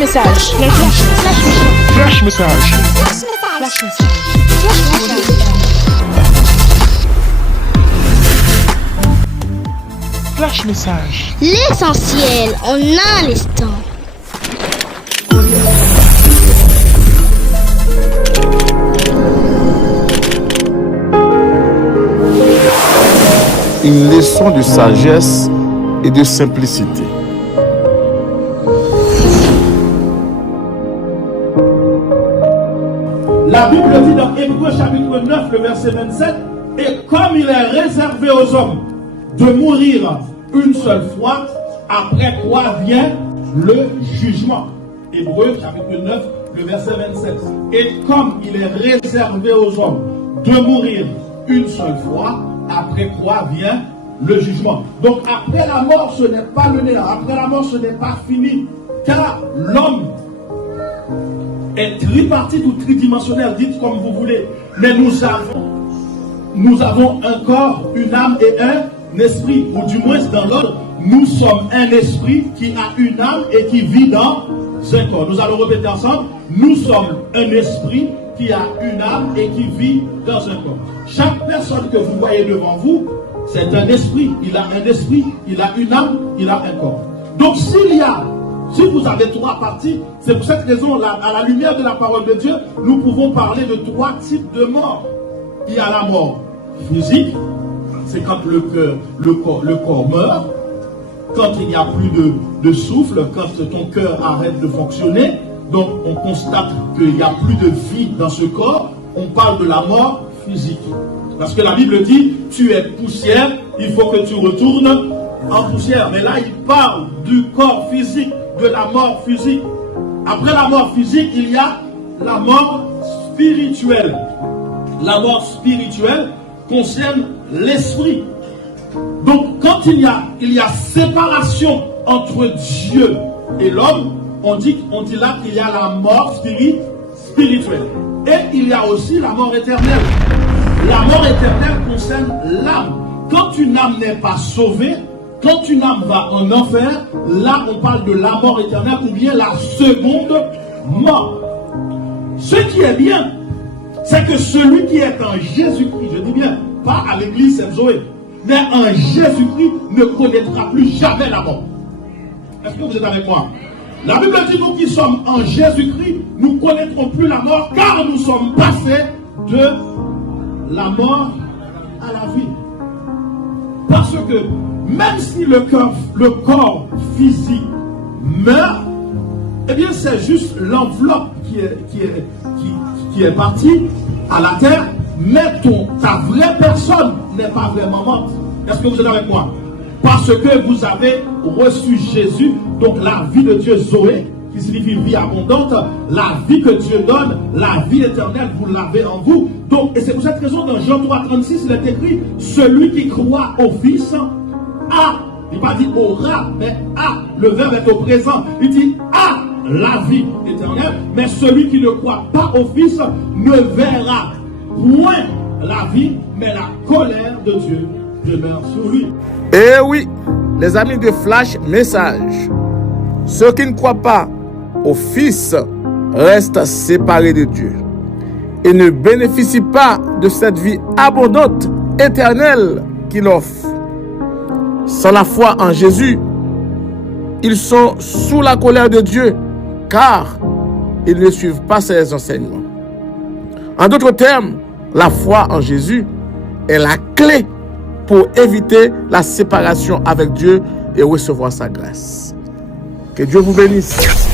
message. Flash message. Flash message. L'essentiel en un instant. Une leçon de sagesse et de simplicité. La Bible dit dans Hébreux chapitre 9, le verset 27, « Et comme il est réservé aux hommes de mourir une seule fois, après quoi vient le jugement. » Hébreux chapitre 9, le verset 27. « Et comme il est réservé aux hommes de mourir une seule fois, après quoi vient le jugement. » Donc après la mort, ce n'est pas le néant. Après la mort, ce n'est pas fini. Car l'homme est tripartite ou tridimensionnel, dites comme vous voulez. Mais nous avons un corps, une âme et un esprit. Ou du moins dans l'ordre, nous sommes un esprit qui a une âme et qui vit dans un corps. Nous allons répéter ensemble. Nous sommes un esprit qui a une âme et qui vit dans un corps. Chaque personne que vous voyez devant vous, c'est un esprit. Il a un esprit, il a une âme, il a un corps. Donc si vous avez trois parties, c'est pour cette raison, à la lumière de la parole de Dieu, nous pouvons parler de trois types de mort. Il y a la mort physique, c'est quand le corps meurt, quand il n'y a plus de souffle, quand ton cœur arrête de fonctionner. Donc on constate qu'il n'y a plus de vie dans ce corps. On parle de la mort physique. Parce que la Bible dit, tu es poussière, il faut que tu retournes en poussière. Mais là, il parle du corps physique, de la mort physique. Après la mort physique, il y a la mort spirituelle. La mort spirituelle concerne l'esprit. Donc, quand il y a séparation entre Dieu et l'homme, on dit là qu'il y a la mort spirituelle. Et il y a aussi la mort éternelle. La mort éternelle concerne l'âme. Quand une âme n'est pas sauvée, quand une âme va en enfer, là on parle de la mort éternelle ou bien la seconde mort. Ce qui est bien, c'est que celui qui est en Jésus-Christ, je dis bien, pas à l'église Saint-Zoé, mais en Jésus-Christ ne connaîtra plus jamais la mort. Est-ce que vous êtes avec moi? La Bible dit, nous qui sommes en Jésus-Christ, nous ne connaîtrons plus la mort car nous sommes passés de la mort à la vie. Parce que même si le corps physique meurt, eh bien c'est juste l'enveloppe qui est partie à la terre, mais ta vraie personne n'est pas vraiment morte. Est-ce que vous êtes avec moi? Parce que vous avez reçu Jésus, donc la vie de Dieu Zoé, qui signifie vie abondante, la vie que Dieu donne, la vie éternelle, vous l'avez en vous. Donc, et c'est pour cette raison, dans Jean 3,36, il est écrit, celui qui croit au Fils a, il n'a pas dit aura, mais a, le verbe est au présent, il dit a la vie éternelle, mais celui qui ne croit pas au Fils ne verra point la vie, mais la colère de Dieu demeure sur lui. Eh oui, les amis de Flash Message, ceux qui ne croient pas au Fils restent séparés de Dieu et ne bénéficient pas de cette vie abondante, éternelle qu'il offre. Sans la foi en Jésus, ils sont sous la colère de Dieu car ils ne suivent pas ses enseignements. En d'autres termes, la foi en Jésus est la clé pour éviter la séparation avec Dieu et recevoir sa grâce. Que Dieu vous bénisse.